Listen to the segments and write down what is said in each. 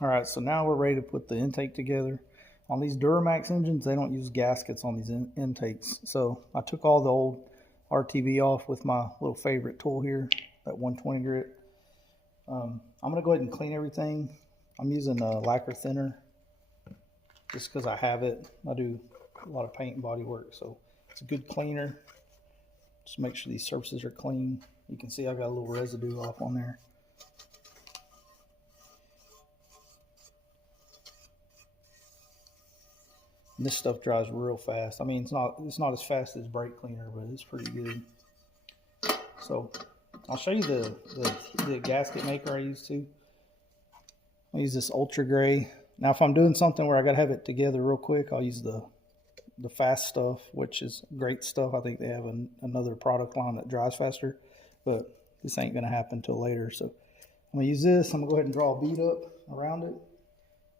All right, so now we're ready to put the intake together. On these Duramax engines, they don't use gaskets on these intakes. So I took all the old RTV off with my little favorite tool here, that 120 grit. I'm going to go ahead and clean everything. I'm using a lacquer thinner just because I have it. I do a lot of paint and body work, so it's a good cleaner. Just make sure these surfaces are clean. You can see I got a little residue off on there. And this stuff dries real fast. I mean, it's not as fast as brake cleaner, but it's pretty good. So I'll show you the gasket maker I use too. I use this ultra gray. Now, if I'm doing something where I gotta have it together real quick, I'll use the fast stuff, which is great stuff. I think they have another product line that dries faster, but this ain't gonna happen till later. So I'm gonna use this. I'm gonna go ahead and draw a bead up around it.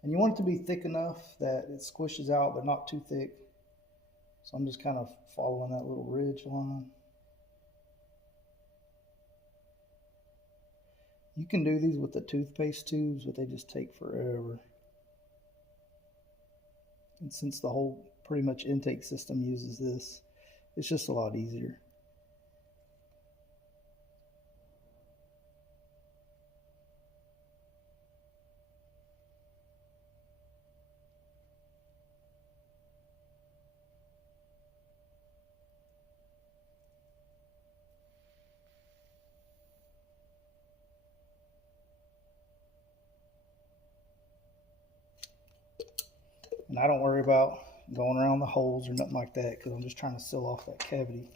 And you want it to be thick enough that it squishes out, but not too thick. So I'm just kind of following that little ridge line. You can do these with the toothpaste tubes, but they just take forever. And since the whole pretty much intake system uses this, it's just a lot easier. And I don't worry about going around the holes or nothing like that because I'm just trying to seal off that cavity.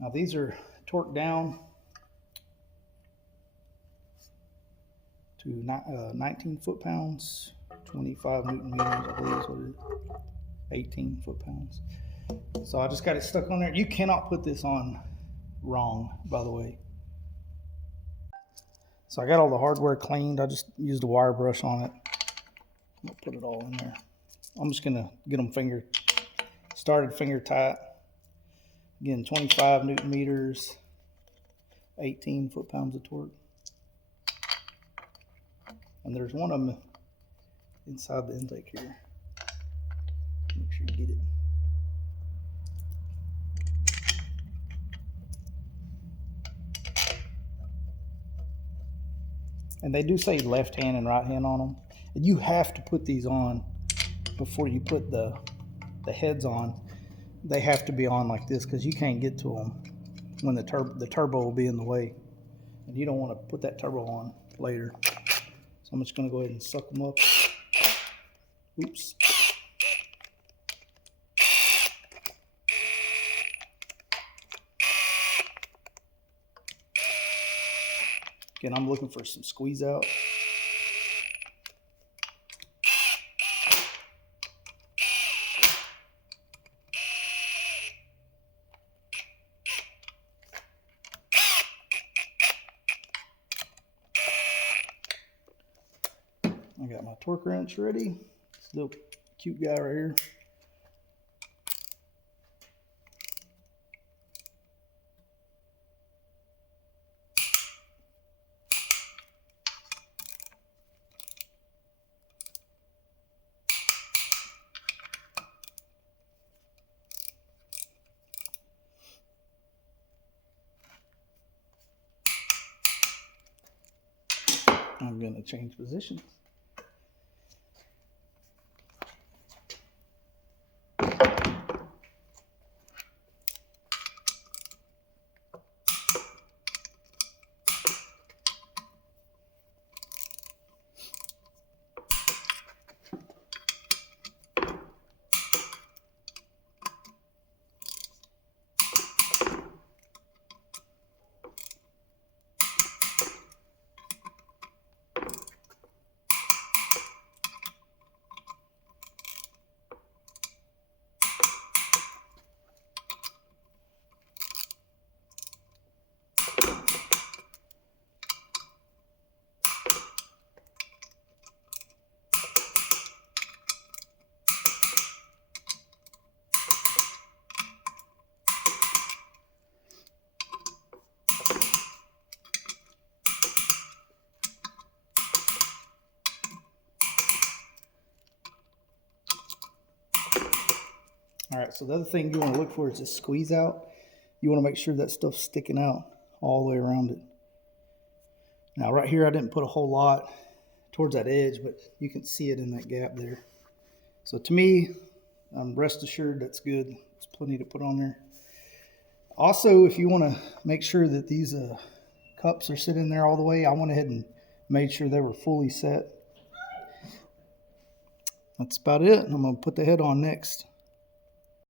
Now these are torqued down to 19 foot-pounds, 25 Newton meters, I believe is what it is, 18 foot-pounds. So I just got it stuck on there. You cannot put this on wrong, by the way. So I got all the hardware cleaned. I just used a wire brush on it. I'm gonna put it all in there. I'm just gonna get them finger tight. Again, 25 Newton meters, 18 foot-pounds of torque. And there's one of them inside the intake here. Make sure you get it. And they do say left hand and right hand on them. And you have to put these on before you put the heads on. They have to be on like this because you can't get to them when the turbo will be in the way. And you don't want to put that turbo on later. So I'm just going to go ahead and suck them up. Oops. Again, I'm looking for some squeeze out. I got my torque wrench ready. This little cute guy right here. I'm going to change positions. All right, so the other thing you want to look for is this squeeze out. You want to make sure that stuff's sticking out all the way around it. Now right here I didn't put a whole lot towards that edge, but you can see it in that gap there. So to me, rest assured that's good. There's plenty to put on there. Also, if you want to make sure that these cups are sitting there all the way, I went ahead and made sure they were fully set. That's about it. I'm going to put the head on next.